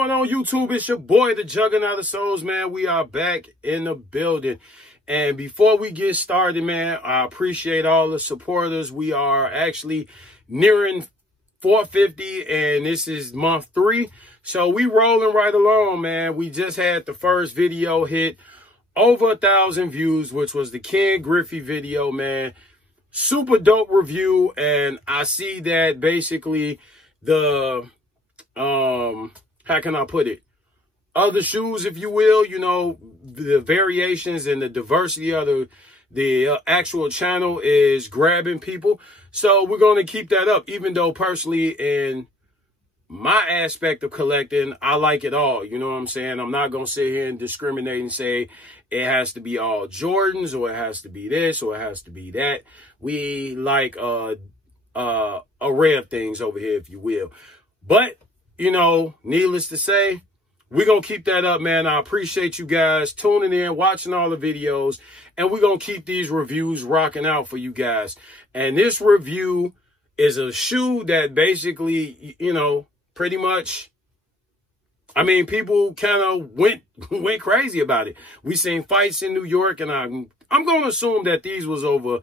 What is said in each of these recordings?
going on, YouTube? It's your boy, the Juggernaut of Souls, man. We are back in the building. And before we get started, man, I appreciate all the supporters. We are actually nearing 450, and this is month 3. So we rolling right along, man. We just had the first video hit over 1,000 views, which was the Ken Griffey video, man. Super dope review, and I see that basically the how can I put it, other shoes, if you will, you know, the variations and the diversity of the actual channel is grabbing people. So we're going to keep that up, even though personally in my aspect of collecting, I like it all. You know what I'm saying? I'm not going to sit here and discriminate and say it has to be all Jordans or it has to be this or it has to be that. We like a array of things over here, if you will. But, you know, needless to say, we're going to keep that up, man. I appreciate you guys tuning in, watching all the videos, and we're going to keep these reviews rocking out for you guys. And this review is a shoe that basically, you know, pretty much, I mean, people kind of went crazy about it. We seen fights in New York, and I'm going to assume that these was over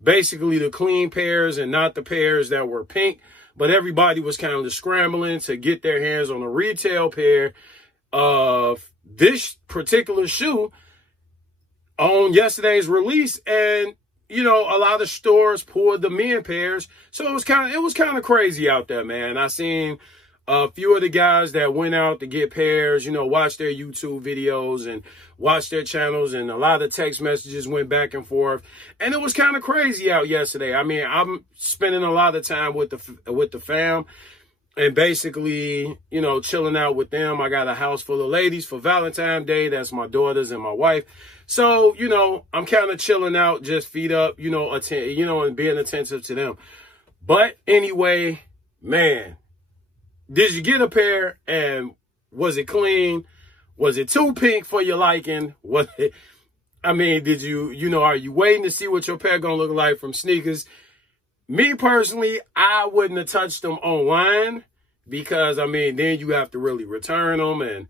basically the clean pairs and not the pairs that were pink. But everybody was kind of scrambling to get their hands on a retail pair of this particular shoe on yesterday's release. And, you know, a lot of stores poured the men pairs. So it was kind of crazy out there, man. I seen a few of the guys that went out to get pairs, you know, watch their YouTube videos and watch their channels, and a lot of text messages went back and forth, and it was kind of crazy out yesterday. I mean, I'm spending a lot of time with the fam and basically, you know, chilling out with them. I got a house full of ladies for Valentine's Day. That's my daughters and my wife. So, you know, I'm kind of chilling out, just feet up, you know, and being attentive to them. But anyway, man, did you get a pair, and was it clean? Was it too pink for your liking? Was it, I mean, did you know, are you waiting to see what your pair gonna look like from sneakers? Me personally, I wouldn't have touched them online because, I mean, then you have to really return them and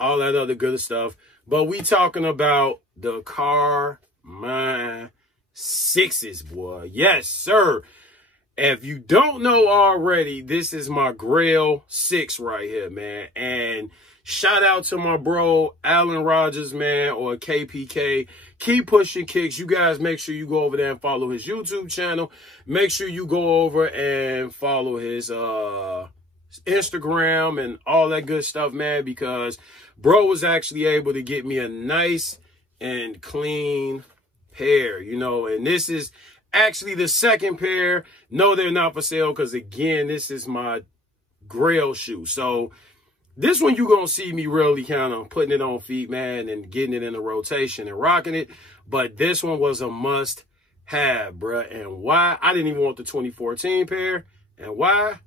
all that other good stuff. But we talking about the Carmine 6s, boy. Yes, sir. If you don't know already, this is my Grail 6 right here, man. And shout out to my bro, Alan Rogers, man, or KPK. Keep pushing kicks. You guys make sure you go over there and follow his YouTube channel. Make sure you go over and follow his Instagram and all that good stuff, man, because bro was actually able to get me a nice and clean pair, you know, and this is actually the second pair. No, they're not for sale because, again, this is my Grail shoe. So this one you're going to see me really kind of putting it on feet, man, and getting it in the rotation and rocking it. But this one was a must-have, bruh. And why? I didn't even want the 2014 pair. And why?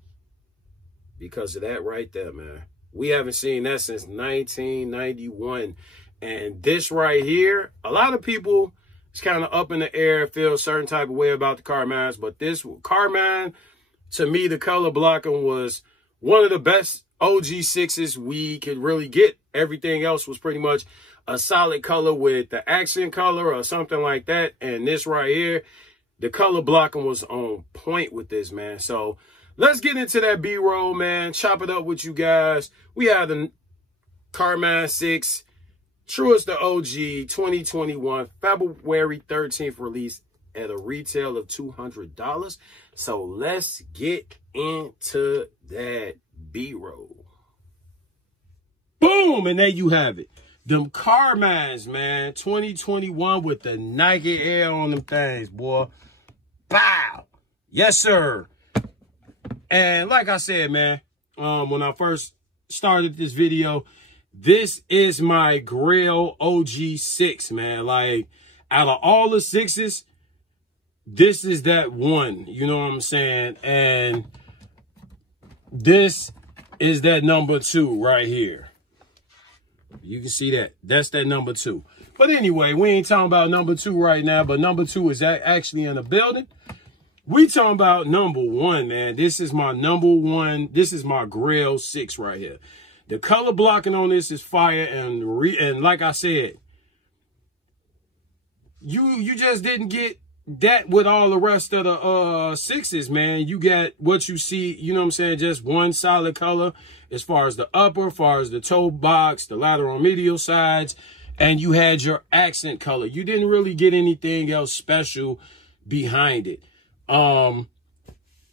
Because of that right there, man. We haven't seen that since 1991. And this right here, a lot of people, it's kind of up in the air, feel a certain type of way about the Carmines. But this Carmine, to me, the color blocking was one of the best OG 6s we could really get. Everything else was pretty much a solid color with the accent color or something like that. And this right here, the color blocking was on point with this, man. So let's get into that B-roll, man. Chop it up with you guys. We have the Carmine 6. True as the OG, 2021, February 13th release at a retail of $200. So let's get into that B-roll. Boom, and there you have it. Them Carmines, man, 2021 with the Nike Air on them things, boy. Bow. Yes, sir. And like I said, man, when I first started this video, this is my Grail OG 6, man. Like, out of all the 6s, this is that one. You know what I'm saying? And this is that number 2 right here. You can see that. That's that number 2. But anyway, we ain't talking about number 2 right now, but number 2 is actually in the building. We talking about number 1, man. This is my number 1. This is my Grail 6 right here. The color blocking on this is fire, and like I said, you just didn't get that with all the rest of the sixes, man. You got what you see, you know what I'm saying, just one solid color as far as the upper, as far as the toe box, the lateral and medial sides, and you had your accent color. You didn't really get anything else special behind it.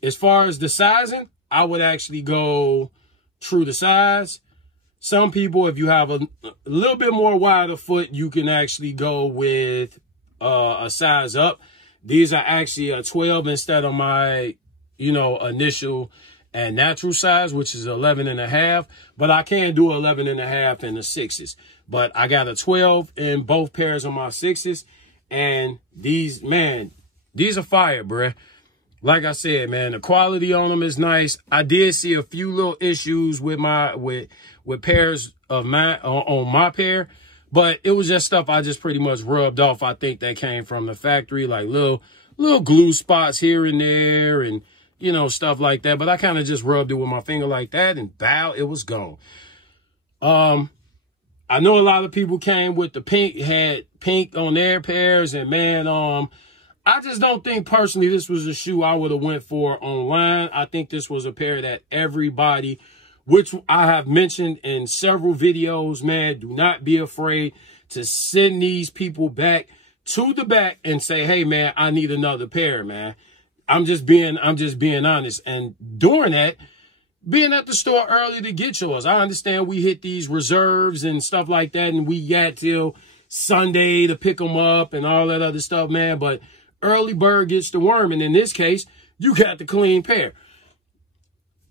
As far as the sizing, I would actually go true to size. Some people, if you have a little bit more wider foot, you can actually go with a size up. These are actually a 12 instead of my, you know, initial and natural size, which is 11.5. But I can do 11.5 in the sixes. But I got a 12 in both pairs of my sixes. And these, man, these are fire, bruh. Like I said, man, the quality on them is nice. I did see a few little issues with my with pairs of my on my pair. But it was just stuff I just pretty much rubbed off. I think that came from the factory, like little glue spots here and there and, you know, stuff like that. But I kind of just rubbed it with my finger like that and bow, it was gone. I know a lot of people came with the pink, had pink on their pairs. And, man, I just don't think personally this was a shoe I would have went for online. I think this was a pair that everybody, which I have mentioned in several videos, man, do not be afraid to send these people back to the back and say, hey, man, I need another pair, man. I'm just being honest. And during that, being at the store early to get yours. I understand we hit these reserves and stuff like that, and we got till Sunday to pick them up and all that other stuff, man. But early bird gets the worm. And in this case, you got the clean pair.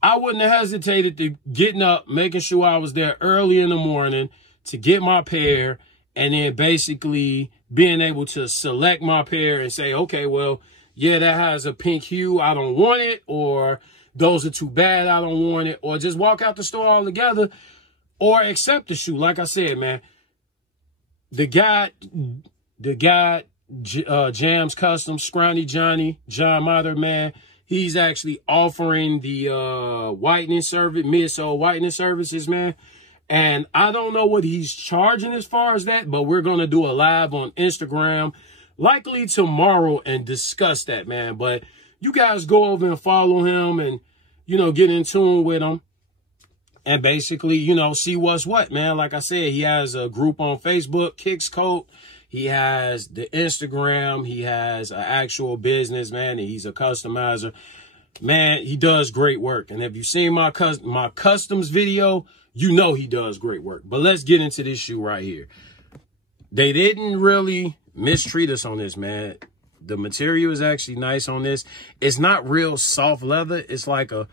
I wouldn't have hesitated to getting up, making sure I was there early in the morning to get my pair, and then basically being able to select my pair and say, okay, well, yeah, that has a pink hue, I don't want it, or those are too bad, I don't want it, or just walk out the store altogether, or accept the shoe. Like I said, man, the guy, Jams Custom, Scrawny Johnny, John Mother, man, he's actually offering the whitening service, midsole whitening services, man. And I don't know what he's charging as far as that, but we're going to do a live on Instagram, likely tomorrow, and discuss that, man. But you guys go over and follow him and, you know, get in tune with him and basically, you know, see what's what, man. Like I said, he has a group on Facebook, Kicks Coat. He has the Instagram. He has an actual business, man, and he's a customizer. Man, he does great work. And if you've seen my customs video, you know he does great work. But let's get into this shoe right here. They didn't really mistreat us on this, man. The material is actually nice on this. It's not real soft leather. It's like a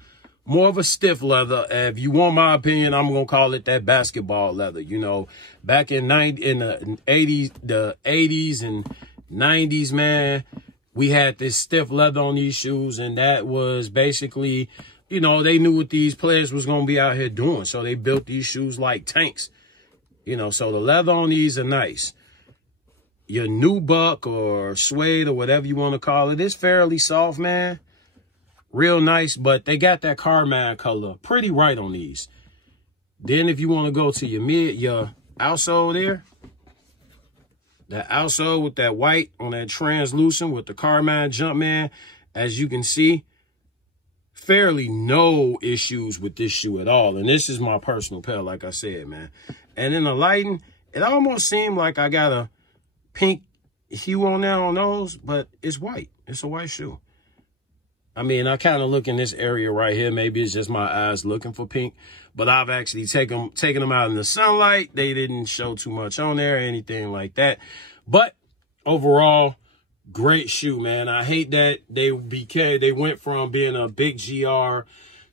more of a stiff leather. If you want my opinion, I'm going to call it that basketball leather. You know, back in the 80s and 90s, man, we had this stiff leather on these shoes, and that was basically, you know, they knew what these players was going to be out here doing. So they built these shoes like tanks, you know, so the leather on these are nice. Your nubuck or suede or whatever you want to call it, it's fairly soft, man. Real nice, but they got that Carmine color pretty right on these. Then if you want to go to your outsole there, that outsole with that white on that translucent with the Carmine Jumpman, as you can see, fairly no issues with this shoe at all. And this is my personal pair, like I said, man. And in the lighting, it almost seemed like I got a pink hue on there on those, but it's white. It's a white shoe. I mean, I kind of look in this area right here. Maybe it's just my eyes looking for pink, but I've actually taken them out in the sunlight. They didn't show too much on there or anything like that. But overall, great shoe, man. I hate that they went from being a big GR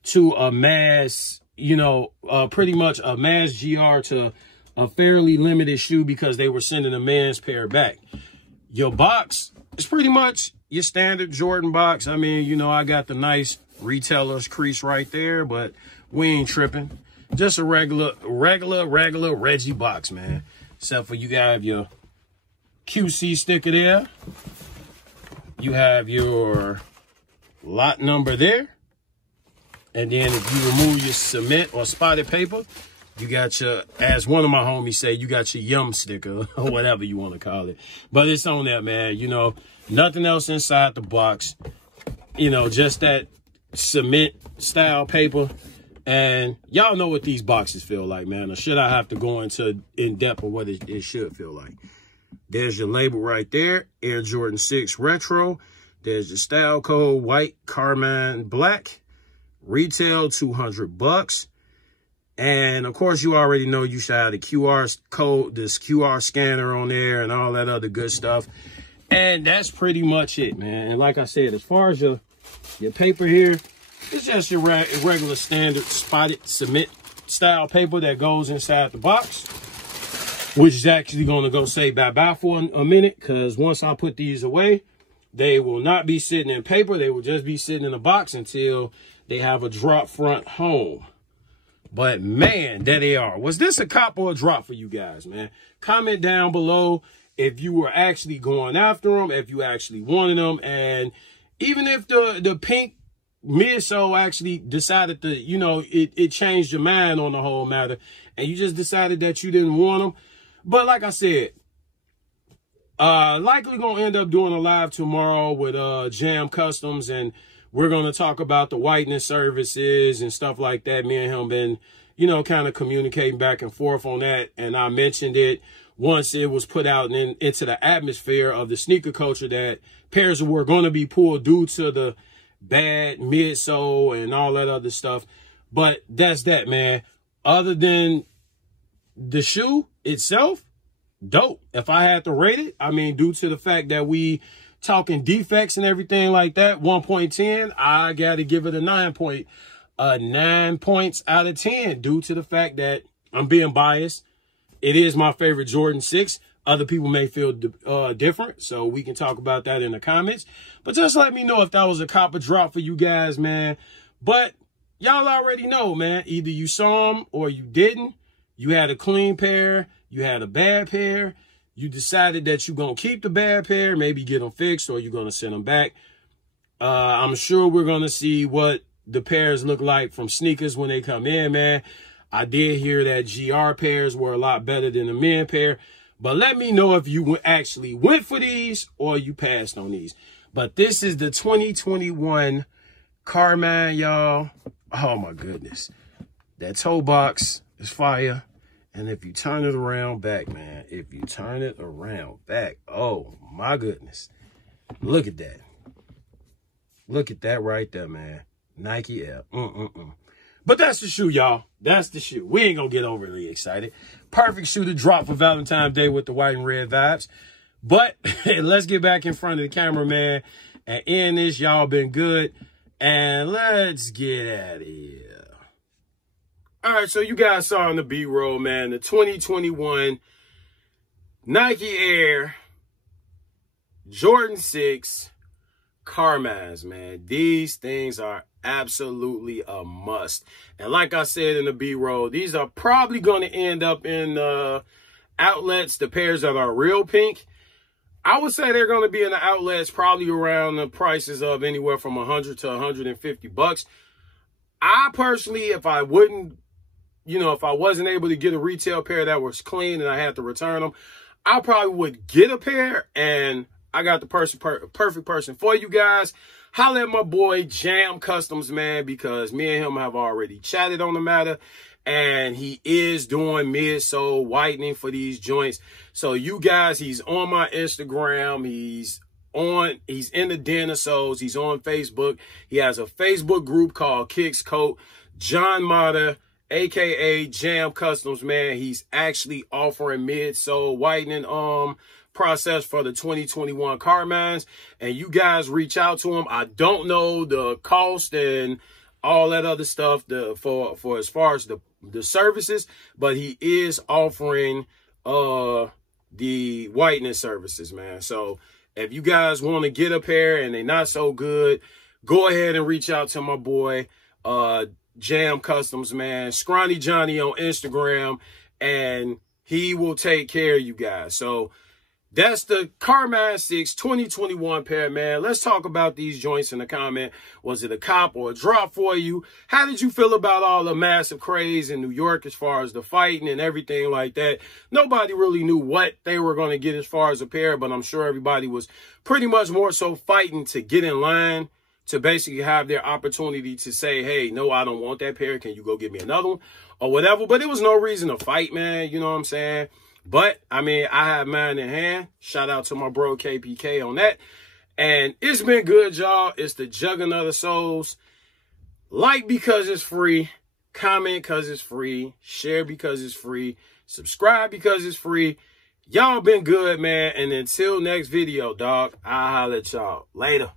to a mass, you know, pretty much a mass GR to a fairly limited shoe because they were sending a man's pair back. Your box is pretty much your standard Jordan box. I mean, you know, I got the nice retailer's crease right there, but we ain't tripping. Just a regular Reggie box, man. Except for you have your QC sticker there. You have your lot number there. And then if you remove your cement or spotted paper, You got your, as one of my homies say, you got your yum sticker or whatever you want to call it. But it's on there, man. You know, nothing else inside the box. You know, just that cement style paper. And y'all know what these boxes feel like, man. Or should I have to go into in depth of what it should feel like? There's your label right there, Air Jordan 6 Retro. There's your style code, white, Carmine, black. Retail, $200. And, of course, you already know you should have the QR code, this QR scanner on there and all that other good stuff. And that's pretty much it, man. And like I said, as far as your paper here, it's just your regular standard spotted cement style paper that goes inside the box, which is actually going to go say bye-bye for a minute, because once I put these away, they will not be sitting in paper. They will just be sitting in a box until they have a drop front home. But, man, there they are. Was this a cop or a drop for you guys, man? Comment down below if you were actually going after them, if you actually wanted them, and even if the pink midsole actually decided to, you know, it changed your mind on the whole matter, and you just decided that you didn't want them. But like I said, likely gonna end up doing a live tomorrow with Jam Customs, and we're gonna talk about the whitening services and stuff like that. Me and him been, you know, kind of communicating back and forth on that, and I mentioned it once it was put out into the atmosphere of the sneaker culture that pairs were going to be pulled due to the bad midsole and all that other stuff. But that's that, man. Other than the shoe itself, dope. If I had to rate it, I mean, due to the fact that we talking defects and everything like that, 1.10, I got to give it a 9 points out of 10 due to the fact that I'm being biased. It is my favorite Jordan 6. Other people may feel different, so we can talk about that in the comments. But just let me know if that was a copper drop for you guys, man. But y'all already know, man. Either you saw them or you didn't. You had a clean pair. You had a bad pair. You decided that you're going to keep the bad pair, maybe get them fixed, or you're going to send them back. I'm sure we're going to see what the pairs look like from sneakers when they come in, man. I did hear that GR pairs were a lot better than the men pair. But let me know if you actually went for these or you passed on these. But this is the 2021 Carmine, y'all. Oh, my goodness. That toe box is fire. And if you turn it around back, man, if you turn it around back, oh, my goodness. Look at that. Look at that right there, man. Nike Air. But that's the shoe, y'all. That's the shoe. We ain't going to get overly excited. Perfect shoe to drop for Valentine's Day with the white and red vibes. But let's get back in front of the camera, man, and end this. Y'all been good. And let's get out of here. All right, so you guys saw on the B-roll, man, the 2021 Nike Air Jordan 6 Carmines, man. These things are absolutely a must. And like I said in the B-roll, these are probably going to end up in outlets, the pairs that are real pink. I would say they're going to be in the outlets probably around the prices of anywhere from $100 to $150. I personally, if I wouldn't, you know, if I wasn't able to get a retail pair that was clean and I had to return them, I probably would get a pair, and I got the perfect person for you guys. Holla at my boy Jam Customs, man, because me and him have already chatted on the matter, and he is doing midsole whitening for these joints. So you guys, he's on my Instagram. He's in the Den of Soles. He's on Facebook. He has a Facebook group called Kicks Coat. John Mata, aka Jam Customs, man, he's actually offering midsole whitening process for the 2021 Carmines, and you guys reach out to him. I don't know the cost and all that other stuff for as far as the services, but he is offering the whitening services, man. So if you guys want to get a pair and they're not so good, go ahead and reach out to my boy Jam Customs, man. Scrawny Johnny on Instagram, and he will take care of you guys. So That's the Carmine 6 2021 pair, man. Let's talk about these joints in the comment. Was it a cop or a drop for you? How did you feel about all the massive craze in New York as far as the fighting and everything like that? Nobody really knew what they were going to get as far as a pair, but I'm sure everybody was pretty much more so fighting to get in line, to basically have their opportunity to say, hey, no, I don't want that pair. Can you go get me another one or whatever? But there was no reason to fight, man. You know what I'm saying? But, I mean, I have mine in hand. Shout out to my bro KPK on that. And it's been good, y'all. It's the Jugging of the Soles. Like because it's free. Comment because it's free. Share because it's free. Subscribe because it's free. Y'all been good, man. And until next video, dog, I'll holler at y'all. Later.